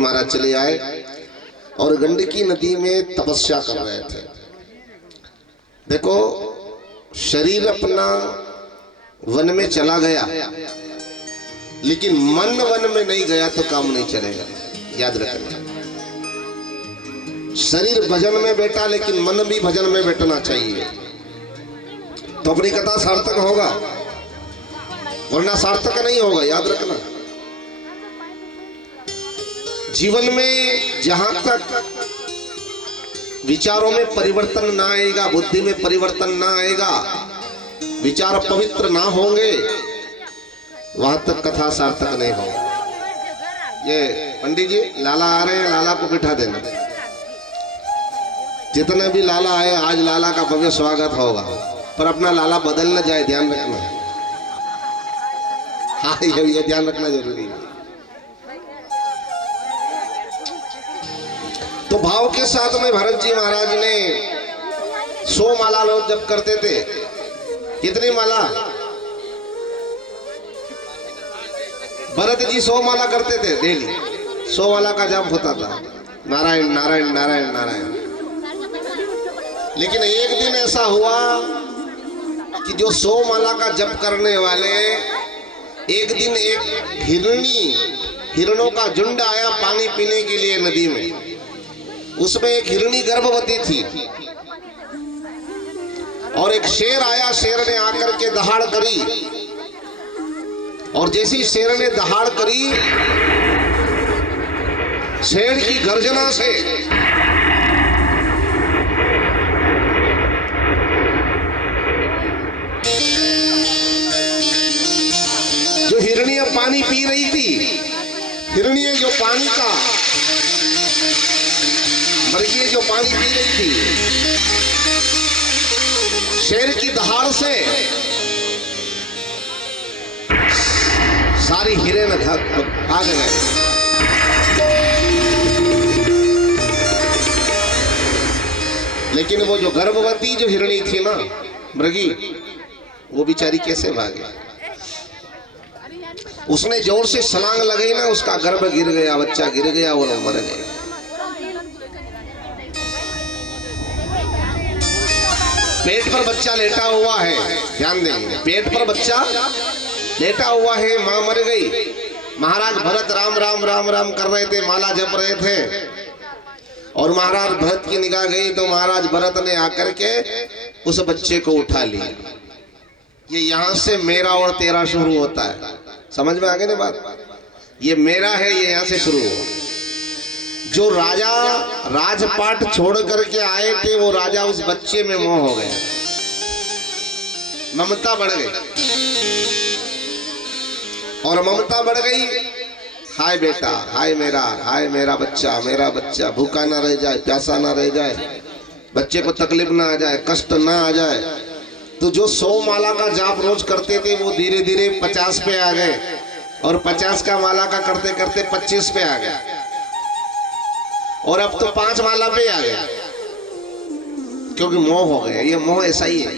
महाराज चले आए और गंडकी नदी में तपस्या कर रहे थे। देखो, शरीर अपना वन में चला गया, लेकिन मन वन में नहीं गया तो काम नहीं चलेगा। याद रखना, शरीर भजन में बैठा लेकिन मन भी भजन में बैठना चाहिए, तो अपनी कथा सार्थक होगा, वरना सार्थक नहीं होगा। याद रखना, जीवन में जहां तक विचारों में परिवर्तन ना आएगा, बुद्धि में परिवर्तन ना आएगा, विचार पवित्र ना होंगे, वहां तक कथा सार्थक नहीं होगी। ये पंडित जी लाला आ रहे हैं, लाला को बिठा देना। जितने भी लाला आए, आज लाला का भव्य स्वागत होगा, पर अपना लाला बदल न जाए, ध्यान रखना। हाँ, ये ध्यान रखना जरूरी है। तो भाव के साथ में भरत जी महाराज ने 100 माला रोज जप करते थे। कितनी माला? भरत जी 100 माला करते थे डेली। 100 माला का जप होता था, नारायण नारायण नारायण नारायण। लेकिन एक दिन ऐसा हुआ कि जो 100 माला का जप करने वाले, एक दिन एक हिरणों का झुंड आया पानी पीने के लिए नदी में। उसमें एक हिरणी गर्भवती थी और एक शेर आया। शेर ने आकर के दहाड़ करी, और जैसी शेर ने दहाड़ करी, शेर की गर्जना से जो हिरणियां पानी पी रही थी, हिरणियां जो पानी का मर्गियां जो पानी पी रही थी, शेर की दहाड़ से सारी हिरण भाग गए। लेकिन वो जो गर्भवती जो हिरणी थी ना, मृगी, वो बेचारी कैसे भागे? उसने जोर से छलांग लगाई ना, उसका गर्भ गिर गया, बच्चा गिर गया और वो मर गए। पेट पर बच्चा लेटा हुआ है, ध्यान देंगे, पेट पर बच्चा लेटा हुआ है, मां मर गई। महाराज भरत राम राम राम राम कर रहे थे, माला जप रहे थे, और महाराज भरत की निगाह गई तो महाराज भरत ने आकर के उस बच्चे को उठा लिया। ये यहां से मेरा और तेरा शुरू होता है, समझ में आ गई ना बात? ये मेरा है, ये यहां से शुरू हुआ। जो राजा राजपाट छोड़ करके आए थे, वो राजा उस बच्चे में मोह हो गया, ममता बढ़ गई, और ममता बढ़ गई। हाय बेटा, हाय मेरा बच्चा भूखा ना रह जाए, प्यासा ना रह जाए, बच्चे को तकलीफ ना आ जाए, कष्ट ना आ जाए। तो जो 100 माला का जाप रोज करते थे, वो धीरे धीरे 50 पे आ गए, और 50 का माला का करते करते 25 पे आ गए, और अब तो 5 माला पे आ गया, क्योंकि मोह हो गया। ये मोह ऐसा ही है,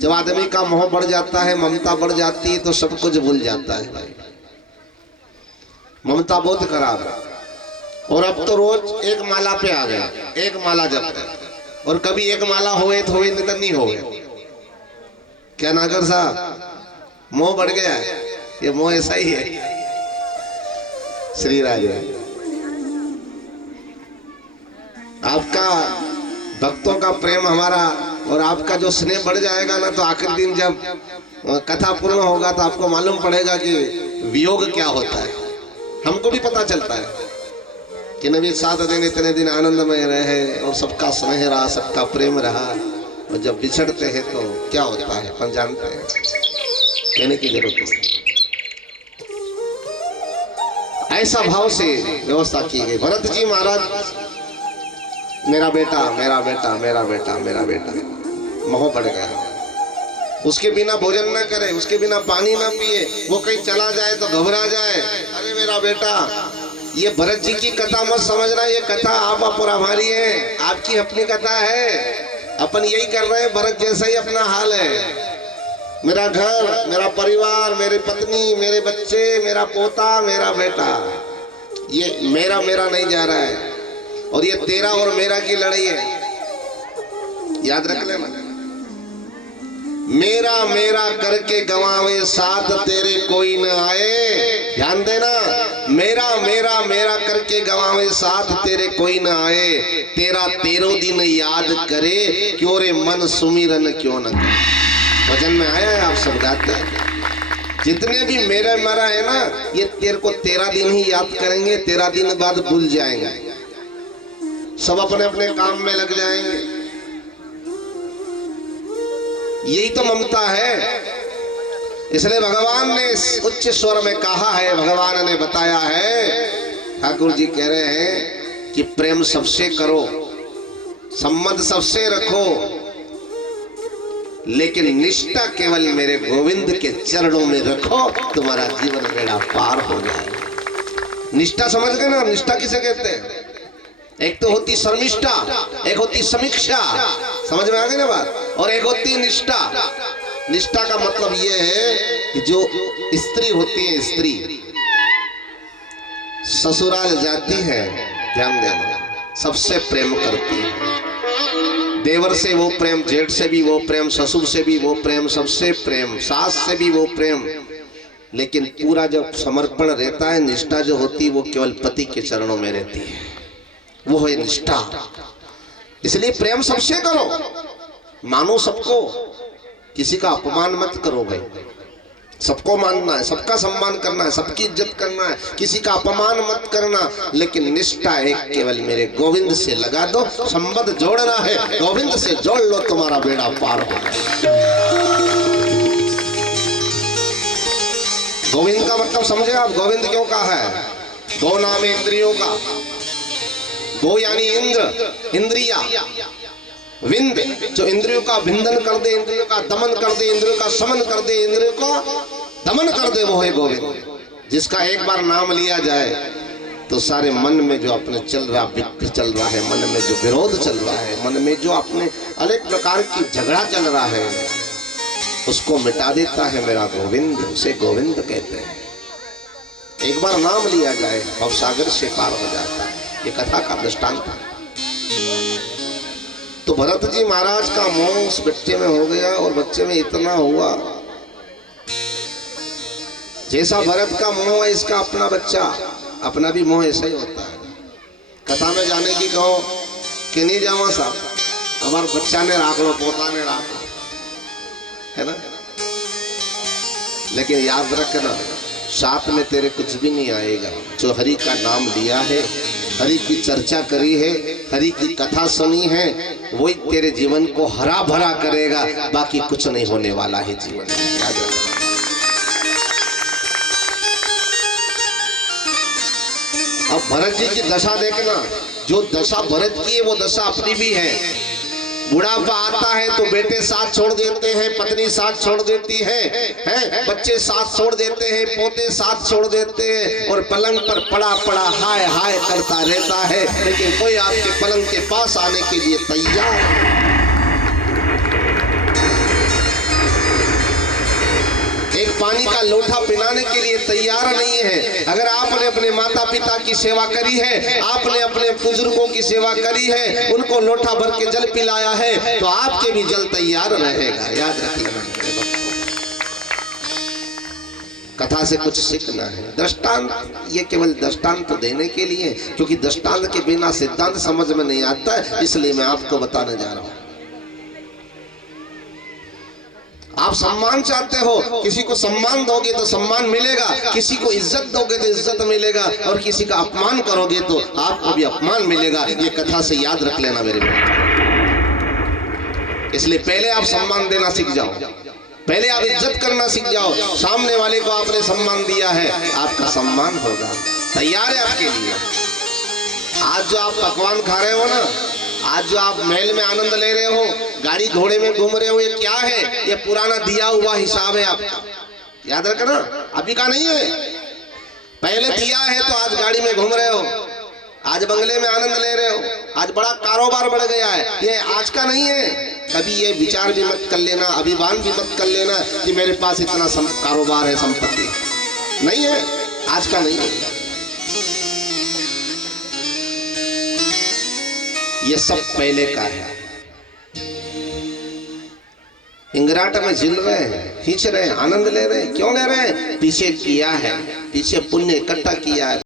जब आदमी का मोह बढ़ जाता है, ममता बढ़ जाती है, तो सब कुछ भूल जाता है भाई। ममता बहुत खराब है। और अब तो रोज 1 माला पे आ गया, 1 माला जप, और कभी 1 माला होए तो होए, नहीं तो नहीं होए। क्या नागर साहब, मोह बढ़ गया है, ये मोह ऐसा ही है। श्री राजा, आपका भक्तों का प्रेम हमारा और आपका जो स्नेह बढ़ जाएगा ना, तो आखिरी दिन जब कथा पूर्ण होगा तो आपको मालूम पड़ेगा कि वियोग क्या होता है। हमको भी पता चलता है कि नबी 7 दिन इतने दिन आनंदमय रहे, और सबका स्नेह रहा, सबका प्रेम रहा, और जब बिछड़ते हैं तो क्या होता है अपन जानते हैं, कहने की जरूरत नहीं। ऐसा भाव से व्यवस्था की गई। भरत जी महाराज, मेरा बेटा मेरा बेटा मेरा बेटा मेरा बेटा, मोह बढ़ गया। उसके बिना भोजन ना करे, उसके बिना पानी ना पिए, वो कहीं चला जाए तो घबरा जाए, अरे मेरा बेटा। ये भरत जी की कथा मत समझना, ये कथा आप और हमारी है, आपकी अपनी कथा है। अपन यही कर रहे हैं, भरत जैसा ही अपना हाल है। मेरा घर, मेरा परिवार, मेरी पत्नी, मेरे बच्चे, मेरा पोता, मेरा बेटा, ये मेरा मेरा नहीं जा रहा है, और ये तेरा और मेरा की लड़ाई है, याद रख लेना। मेरा मेरा करके गवावे साथ तेरे कोई न आए, ध्यान देना। मेरा मेरा मेरा करके गवावे साथ तेरे कोई न आए, तेरा तेरो दिन याद करे क्यों रे मन सुमिरन क्यों न करे। भजन में आया है, आप सब गाते हैं। जितने भी मेरा मेरा है ना, ये तेरे को 13 दिन ही याद करेंगे, 13 दिन बाद भूल जाएंगे, सब अपने अपने काम में लग जाएंगे। यही तो ममता है। इसलिए भगवान ने उच्च स्वर में कहा है, भगवान ने बताया है, ठाकुर जी कह रहे हैं कि प्रेम सबसे करो, संबंध सबसे रखो, लेकिन निष्ठा केवल मेरे गोविंद के चरणों में रखो, तुम्हारा जीवन बेड़ा पार हो जाए। निष्ठा समझ गए ना? निष्ठा किसे कहते हैं? एक तो होती शर्मिष्ठा, एक होती समीक्षा, समझ में आ गई ना बात, और एक होती निष्ठा। निष्ठा का मतलब यह है कि जो स्त्री होती है, स्त्री ससुराल जाती है, ध्यान देना, सबसे प्रेम करती है, देवर से वो प्रेम, जेठ से भी वो प्रेम, ससुर से भी वो प्रेम, सबसे प्रेम, सास से भी वो प्रेम, लेकिन पूरा जब समर्पण रहता है, निष्ठा जो होती है वो केवल पति के चरणों में रहती है, वो है निष्ठा। इसलिए प्रेम सबसे करो, मानो सबको, किसी का अपमान मत करो भाई, सबको मानना है, सबका सम्मान करना है, सबकी इज्जत करना है, किसी का अपमान मत करना, लेकिन निष्ठा एक केवल मेरे गोविंद से लगा दो। संबंध जोड़ना है, गोविंद से जोड़ लो, तुम्हारा बेड़ा पार हो जाए। गोविंद का मतलब समझे आप? गोविंद क्यों कहा है? दो नाम है इंद्रियों का, गो यानी इंद्र, इंद्रिया, विंद जो इंद्रियों का भिंदन कर दे, इंद्रियों का दमन कर दे, इंद्रियों का समन कर दे, इंद्रियों को दमन कर दे, वो है गोविंद। जिसका एक बार नाम लिया जाए तो सारे मन में जो अपने चल रहा विक्र चल रहा है, मन में जो विरोध चल रहा है, मन में जो अपने अनेक प्रकार की झगड़ा चल रहा है, उसको मिटा देता है मेरा गोविंद। उसे गोविंद कहते हैं। एक बार नाम लिया जाए और सागर से पार हो जाता है। ये कथा का दृष्टांत था। तो भरत जी महाराज का मोह उस बच्चे में हो गया, और बच्चे में इतना हुआ, जैसा भरत का मोह है, इसका अपना बच्चा, अपना भी मोह ऐसा ही होता है। कथा में जाने की कहो कि नहीं जावा साहब, हमारे बच्चा ने राख लो, पोता ने राख लो, है ना, लेकिन याद रखना, साथ में तेरे कुछ भी नहीं आएगा। जो हरि का नाम लिया है, हरि की चर्चा करी है, हरि की कथा सुनी है, वही तेरे जीवन को हरा भरा करेगा, बाकी कुछ नहीं होने वाला है जीवन में, याद रखना। अब भरत जी की दशा देखना, जो दशा भरत की है वो दशा अपनी भी है। बुढ़ापा आता है तो बेटे साथ छोड़ देते हैं, पत्नी साथ छोड़ देती है, बच्चे साथ छोड़ देते हैं, पोते साथ छोड़ देते हैं, और पलंग पर पड़ा पड़ा हाय हाय करता रहता है, लेकिन कोई आपके पलंग के पास आने के लिए तैयार। एक पानी का लोटा पिलाने के लिए तैयार नहीं है। अगर आपने अपने माता पिता की सेवा करी है, आपने अपने बुजुर्गों की सेवा करी है, उनको लोटा भर के जल पिलाया है, तो आपके भी जल तैयार रहेगा, याद रखिएगा। कथा से कुछ सीखना है। दृष्टांत ये केवल दृष्टांत तो देने के लिए, क्योंकि दृष्टांत के बिना सिद्धांत समझ में नहीं आता, इसलिए मैं आपको बताने जा रहा हूं। आप सम्मान चाहते हो, किसी को सम्मान दोगे तो सम्मान मिलेगा, किसी को इज्जत दोगे तो इज्जत मिलेगा, और किसी का अपमान करोगे तो आपको भी अपमान मिलेगा। ये कथा से याद रख लेना मेरे बेटे। इसलिए पहले आप सम्मान देना सीख जाओ, पहले आप इज्जत करना सीख जाओ। सामने वाले को आपने सम्मान दिया है, आपका सम्मान होगा, तैयार है आपके लिए। आज जो आप पकवान खा रहे हो ना, आज जो आप महल में आनंद ले रहे हो, गाड़ी घोड़े में घूम रहे हो, ये क्या है? ये पुराना दिया हुआ हिसाब है आपका, याद रखना, अभी का नहीं है। पहले दिया है तो आज गाड़ी में घूम रहे हो, आज बंगले में आनंद ले रहे हो, आज बड़ा कारोबार बढ़ गया है, ये आज का नहीं है। कभी ये विचार भी मत कर लेना, अभिमान भी मत कर लेना कि मेरे पास इतना कारोबार है, संपत्ति नहीं है, आज का नहीं है। ये सब पहले का है। इंगराट में झिल रहे हैं, खींच रहे हैं, आनंद ले रहे हैं। क्यों ले रहे हैं? पीछे किया है, पीछे पुण्य इकट्ठा किया है।